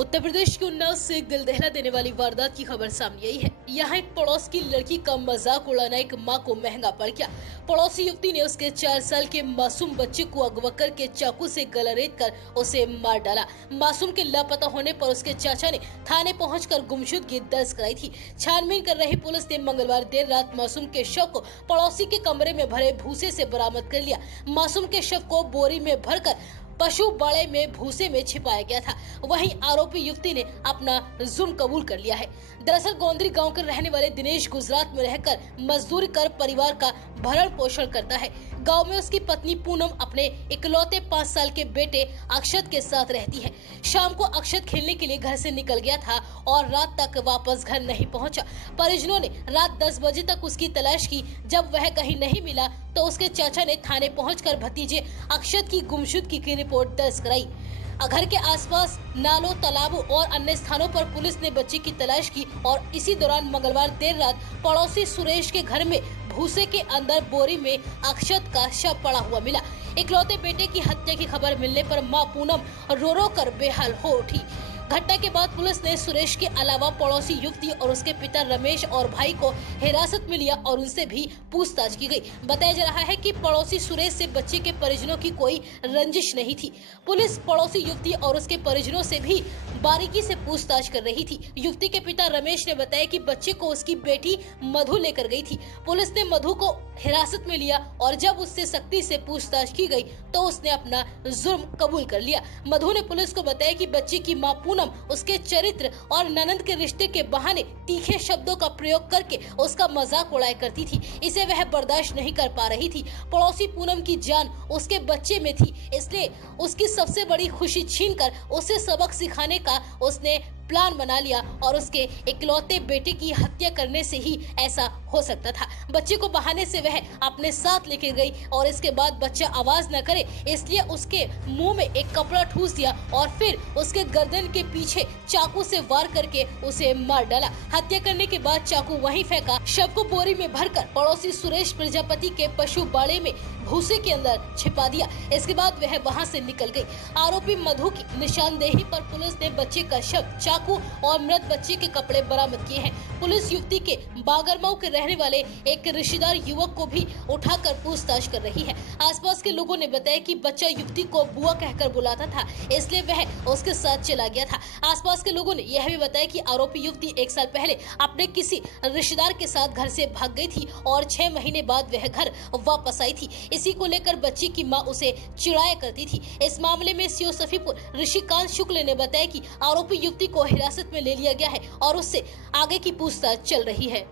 उत्तर प्रदेश के उन्नाव से एक दिल दहला देने वाली वारदात की खबर सामने आई है। यहाँ एक पड़ोस की लड़की का मजाक उड़ाना एक माँ को महंगा पड़ गया। पड़ोसी युवती ने उसके 4 साल के मासूम बच्चे को अगवा करके चाकू से गला रेत कर उसे मार डाला। मासूम के लापता होने पर उसके चाचा ने थाने पहुंचकर गुमशुदगी दर्ज कराई थी। छानबीन कर रही पुलिस ने मंगलवार देर रात मासूम के शव को पड़ोसी के कमरे में भरे भूसे से बरामद कर लिया। मासूम के शव को बोरी में भरकर पशु बाड़े में भूसे में छिपाया गया था। वहीं आरोपी युवती ने अपना जुर्म कबूल कर लिया है। दरअसल गोंदरी गांव के रहने वाले दिनेश गुजरात में रहकर मजदूरी कर परिवार का भरण पोषण करता है। गांव में उसकी पत्नी पूनम अपने इकलौते 5 साल के बेटे अक्षत के साथ रहती है। शाम को अक्षत खेलने के लिए घर से निकल गया था और रात तक वापस घर नहीं पहुंचा। परिजनों ने रात 10 बजे तक उसकी तलाश की। जब वह कहीं नहीं मिला तो उसके चाचा ने थाने पहुंचकर भतीजे अक्षत की गुमशुदगी की रिपोर्ट दर्ज कराई। घर के आसपास नालों, तालाबों और अन्य स्थानों पर पुलिस ने बच्चे की तलाश की और इसी दौरान मंगलवार देर रात पड़ोसी सुरेश के घर में भूसे के अंदर बोरी में अक्षत का शव पड़ा हुआ मिला। इकलौते बेटे की हत्या की खबर मिलने पर मां पूनम रो रो कर बेहाल हो उठी। घटना के बाद पुलिस ने सुरेश के अलावा पड़ोसी युवती और उसके पिता रमेश और भाई को हिरासत में लिया और उनसे भी पूछताछ की गई। बताया जा रहा है कि पड़ोसी सुरेश से बच्चे के परिजनों की कोई रंजिश नहीं थी। पुलिस पड़ोसी युवती और उसके परिजनों से भी बारीकी से पूछताछ कर रही थी। युवती के पिता रमेश ने बताया कि बच्चे को उसकी बेटी मधु लेकर गई थी। पुलिस ने मधु को हिरासत में लिया और जब उससे सख्ती से पूछताछ की गई तो उसने अपना जुर्म कबूल कर लिया। मधु ने पुलिस को बताया कि बच्चे की मां पूनम उसके चरित्र और ननंद के रिश्ते के बहाने तीखे शब्दों का प्रयोग करके उसका मजाक उड़ाया करती थी। इसे वह बर्दाश्त नहीं कर पा रही थी। पड़ोसी पूनम की जान उसके बच्चे में थी, इसलिए उसकी सबसे बड़ी खुशी छीनकर उसे सबक सिखाने का उसने प्लान बना लिया और उसके इकलौते बेटे की हत्या करने से ही ऐसा हो सकता था। बच्चे को बहाने से वह अपने साथ लेके गई और इसके बाद बच्चा आवाज न करे इसलिए उसके मुंह में एक कपड़ा ठूस दिया और फिर उसके गर्दन के पीछे चाकू से वार करके उसे मार डाला। हत्या करने के बाद चाकू वहीं फेंका। शव को बोरी में भरकर पड़ोसी सुरेश प्रजापति के पशु बाड़े में भूसे के अंदर छिपा दिया। इसके बाद वह वहां से निकल गई। आरोपी मधु की निशानदेही पर पुलिस ने बच्चे का शव, चाकू और मृत बच्चे के कपड़े बरामद किए हैं। पुलिस युवती के बागरमऊ के रहने वाले एक रिश्तेदार युवक को भी उठाकर पूछताछ कर रही है। आसपास के लोगों ने बताया कि बच्चा युवती को बुआ कहकर बुलाता था, इसलिए वह उसके साथ चला गया था। आसपास के लोगों ने यह भी बताया कि आरोपी युवती 1 साल पहले अपने किसी रिश्तेदार के साथ घर से भाग गई थी और 6 महीने बाद वह घर वापस आई थी। इसी को लेकर बच्ची की मां उसे चिढ़ाया करती थी। इस मामले में सीओ सफीपुर ऋषिकांत शुक्ल ने बताया कि आरोपी युवती को हिरासत में ले लिया गया है और उससे आगे की पूछताछ चल रही है।